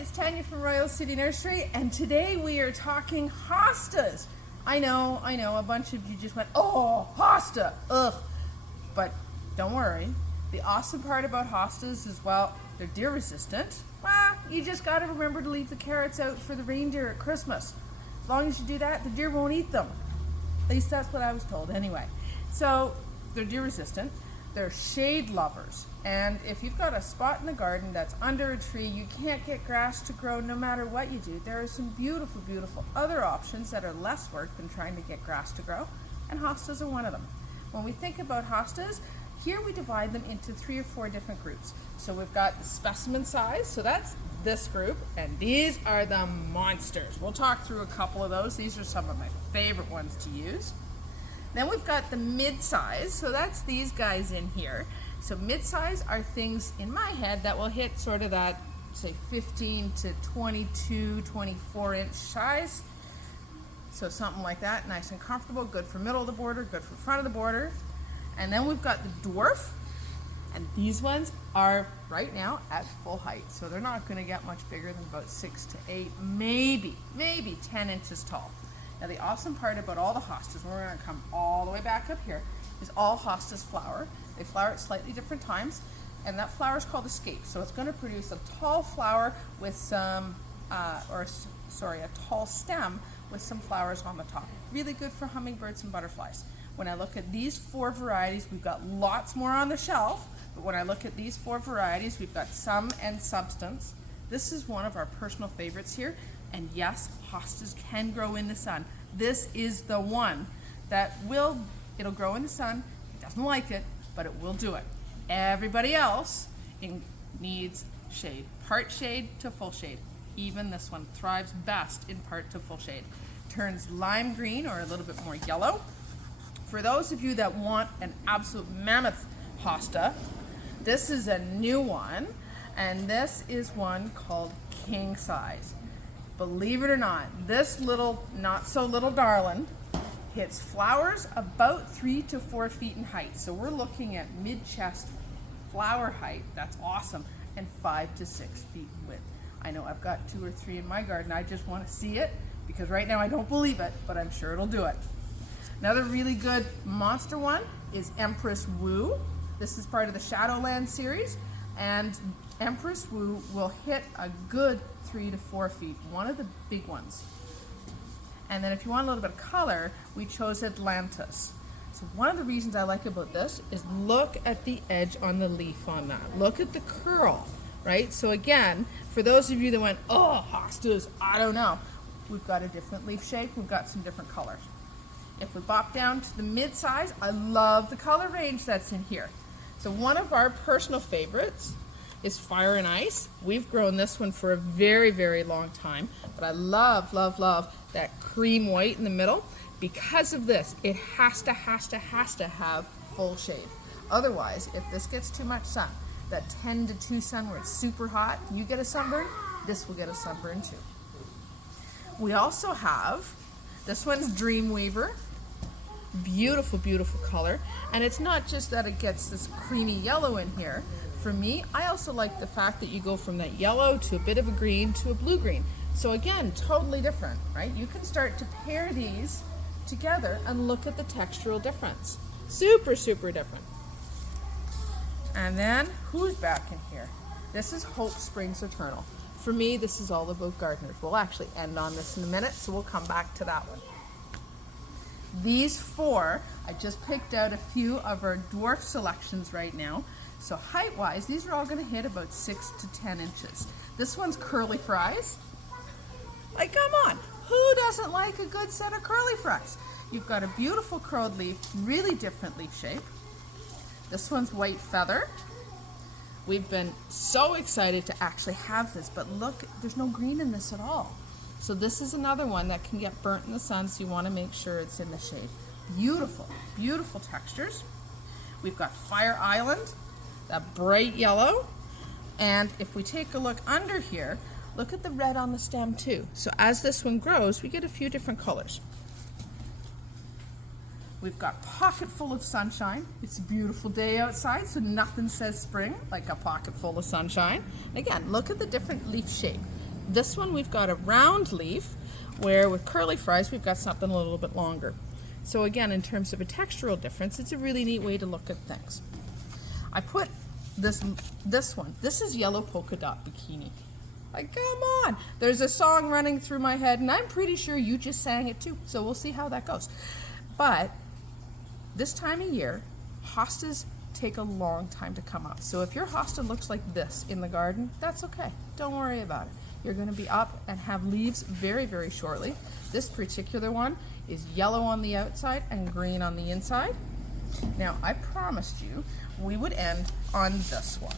it's Tanya from Royal City Nursery, and today we are talking hostas. I know, a bunch of you just went, oh, hosta, ugh. But don't worry, the awesome part about hostas is, well, they're deer resistant. Well, you just gotta remember to leave the carrots out for the reindeer at Christmas. As long as you do that, the deer won't eat them. At least that's what I was told anyway. So, they're deer resistant. They're shade lovers, and if you've got a spot in the garden that's under a tree, you can't get grass to grow no matter what you do. There are some beautiful, beautiful other options that are less work than trying to get grass to grow, and hostas are one of them. When we think about hostas, here we divide them into 3 or 4 different groups. So we've got the specimen size, so that's this group, and these are the monsters. We'll talk through a couple of those. These are some of my favorite ones to use. Then we've got the mid-size, so that's these guys in here. So mid-size are things in my head that will hit sort of that, say, 15 to 22, 24 inch size. So something like that, nice and comfortable, good for middle of the border, good for front of the border. And then we've got the dwarf, and these ones are right now at full height. So they're not gonna get much bigger than about 6 to 8, maybe 10 inches tall. Now the awesome part about all the hostas, and we're going to come all the way back up here, is all hostas flower. They flower at slightly different times, and that flower is called escape. So it's going to produce a tall flower with some, a tall stem with some flowers on the top. Really good for hummingbirds and butterflies. When I look at these 4 varieties, we've got lots more on the shelf, but when I look at these 4 varieties, we've got Sum and Substance. This is one of our personal favorites here. And yes, hostas can grow in the sun. This is the one that it'll grow in the sun. It doesn't like it, but it will do it. Everybody else needs shade. Part shade to full shade. Even this one thrives best in part to full shade. Turns lime green or a little bit more yellow. For those of you that want an absolute mammoth hosta, this is a new one, and this is one called King Size. Believe it or not, this little, not so little darling hits flowers about 3 to 4 feet in height. So we're looking at mid-chest flower height, that's awesome, and 5 to 6 feet in width. I know I've got 2 or 3 in my garden. I just want to see it because right now I don't believe it, but I'm sure it'll do it. Another really good monster one is Empress Woo. This is part of the Shadowland series, and Empress Woo will hit a good 3 to 4 feet, one of the big ones. And then if you want a little bit of color, we chose Atlantis. So one of the reasons I like about this is look at the edge on the leaf on that. Look at the curl, right? So again, for those of you that went, oh, hostas, I don't know. We've got a different leaf shape, we've got some different colors. If we bop down to the mid-size, I love the color range that's in here. So one of our personal favorites is Fire and Ice. We've grown this one for a very, very long time, but I love, love, love that cream white in the middle. Because of this, it has to have full shade. Otherwise, if this gets too much sun, that 10 to 2 sun where it's super hot, you get a sunburn, this will get a sunburn too. We also have, this one's Dreamweaver. Beautiful, beautiful color. And it's not just that it gets this creamy yellow in here. For me, I also like the fact that you go from that yellow to a bit of a green to a blue-green. So again, totally different, right? You can start to pair these together and look at the textural difference. Super, super different. And then, who's back in here? This is Hope Springs Eternal. For me, this is all about gardeners. We'll actually end on this in a minute, so we'll come back to that one. These 4, I just picked out a few of our dwarf selections right now. So height-wise, these are all going to hit about 6 to 10 inches. This one's Curly Fries. Like, come on, who doesn't like a good set of curly fries? You've got a beautiful curled leaf, really different leaf shape. This one's White Feather. We've been so excited to actually have this, but look, there's no green in this at all. So this is another one that can get burnt in the sun, so you want to make sure it's in the shade. Beautiful, beautiful textures. We've got Fire Island, that bright yellow. And if we take a look under here, look at the red on the stem too. So as this one grows, we get a few different colors. We've got Pocket Full of Sunshine. It's a beautiful day outside, so nothing says spring like a pocket full of sunshine. Again, look at the different leaf shape. This one we've got a round leaf, where with curly fries we've got something a little bit longer. So again, in terms of a textural difference, it's a really neat way to look at things. I put this one. This is yellow polka dot bikini. Like, come on! There's a song running through my head, and I'm pretty sure you just sang it too, so we'll see how that goes. But this time of year, hostas take a long time to come up. So if your hosta looks like this in the garden, that's okay. Don't worry about it. You're going to be up and have leaves very, very shortly. This particular one is yellow on the outside and green on the inside. Now, I promised you we would end on this one.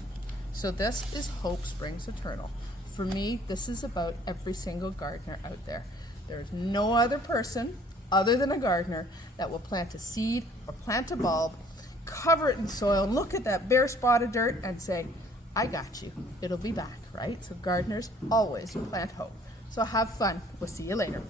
So this is Hope Springs Eternal. For me, this is about every single gardener out there. There's no other person other than a gardener that will plant a seed or plant a bulb, cover it in soil, look at that bare spot of dirt and say, I got you. It'll be back, right? So gardeners always plant hope. So have fun. We'll see you later.